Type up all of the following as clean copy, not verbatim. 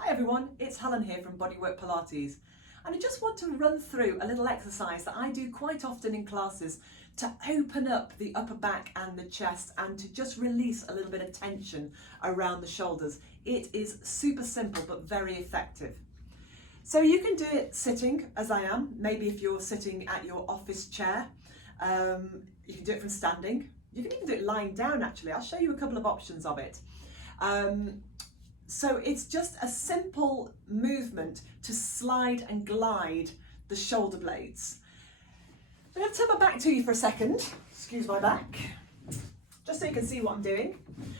Hi everyone, it's Helen here from Bodywork-Pilates, and I just want to run through a little exercise that I do quite often in classes to open up the upper back and the chest and to just release a little bit of tension around the shoulders. It is super simple but very effective. So you can do it sitting as I am, maybe if you're sitting at your office chair. You can do it from standing. You can even do it lying down actually. I'll show you a couple of options of it. So it's just a simple movement to slide and glide the shoulder blades. I'm going to turn my back to you for a second. Excuse my back, just so you can see what I'm doing.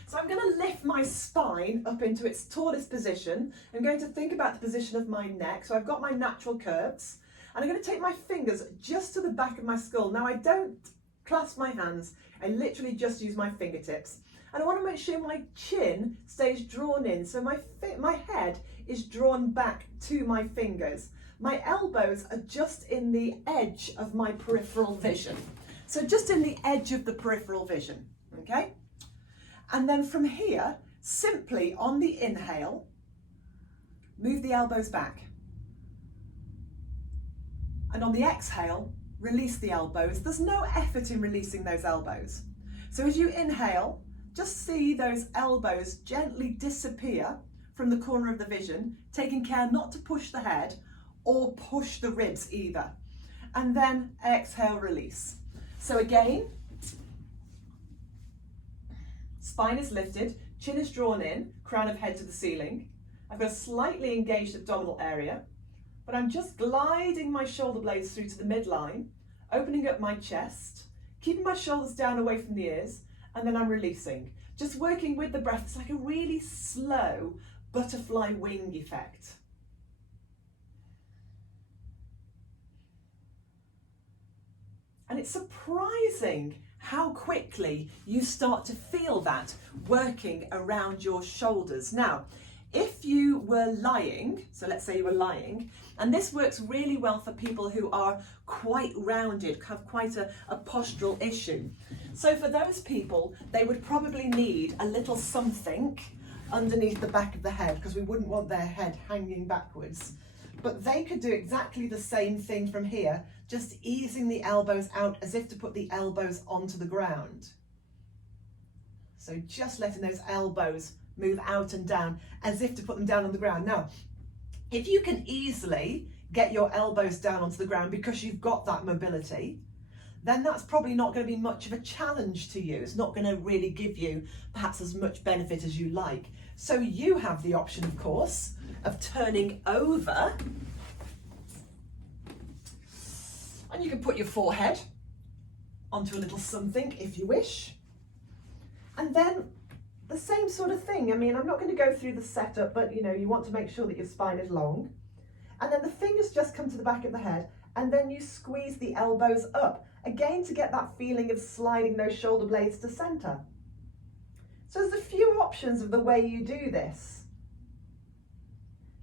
So I'm going to lift my spine up into its tallest position. I'm going to think about the position of my neck. So I've got my natural curves, and I'm going to take my fingers just to the back of my skull. Now I don't clasp my hands. I literally just use my fingertips. And I want to make sure my chin stays drawn in, so my head is drawn back to my fingers. My elbows are just in the edge of my peripheral vision. So just in the edge of the peripheral vision, okay? And then from here, simply on the inhale, move the elbows back. And on the exhale, release the elbows. There's no effort in releasing those elbows. So as you inhale, just see those elbows gently disappear from the corner of the vision, taking care not to push the head or push the ribs either. And then exhale, release. So again, spine is lifted, chin is drawn in, crown of head to the ceiling. I've got a slightly engaged abdominal area, but I'm just gliding my shoulder blades through to the midline, opening up my chest, keeping my shoulders down away from the ears, and then I'm releasing. Just working with the breath. It's like a really slow butterfly wing effect. And it's surprising how quickly you start to feel that working around your shoulders. Now, if you were lying, so let's say you were lying, and this works really well for people who are quite rounded, have quite a postural issue. So for those people, they would probably need a little something underneath the back of the head, because we wouldn't want their head hanging backwards. But they could do exactly the same thing from here, just easing the elbows out as if to put the elbows onto the ground. So just letting those elbows move out and down as if to put them down on the ground. Now, if you can easily get your elbows down onto the ground because you've got that mobility, then that's probably not going to be much of a challenge to you. It's not going to really give you perhaps as much benefit as you like. So you have the option, of course, of turning over, and you can put your forehead onto a little something if you wish. And then the same sort of thing. I mean, I'm not going to go through the setup, but you want to make sure that your spine is long. And then the fingers just come to the back of the head, and then you squeeze the elbows up, again to get that feeling of sliding those shoulder blades to center. So there's a few options of the way you do this.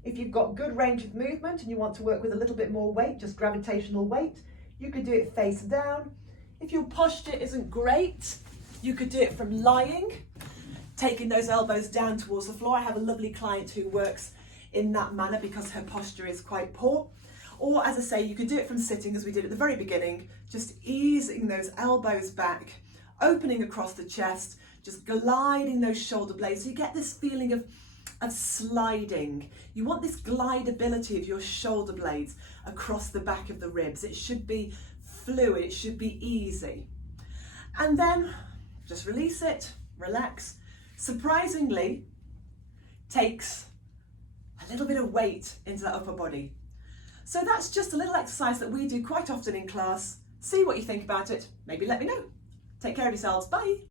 If you've got good range of movement and you want to work with a little bit more weight, just gravitational weight, you could do it face down. If your posture isn't great, you could do it from lying, taking those elbows down towards the floor. I have a lovely client who works in that manner because her posture is quite poor. Or as I say, you could do it from sitting as we did at the very beginning, just easing those elbows back, opening across the chest, just gliding those shoulder blades. So you get this feeling of sliding. You want this glideability of your shoulder blades across the back of the ribs. It should be fluid, it should be easy. And then just release it, relax. Surprisingly, takes a little bit of weight into the upper body. So that's just a little exercise that we do quite often in class. See what you think about it. Maybe let me know. Take care of yourselves. Bye.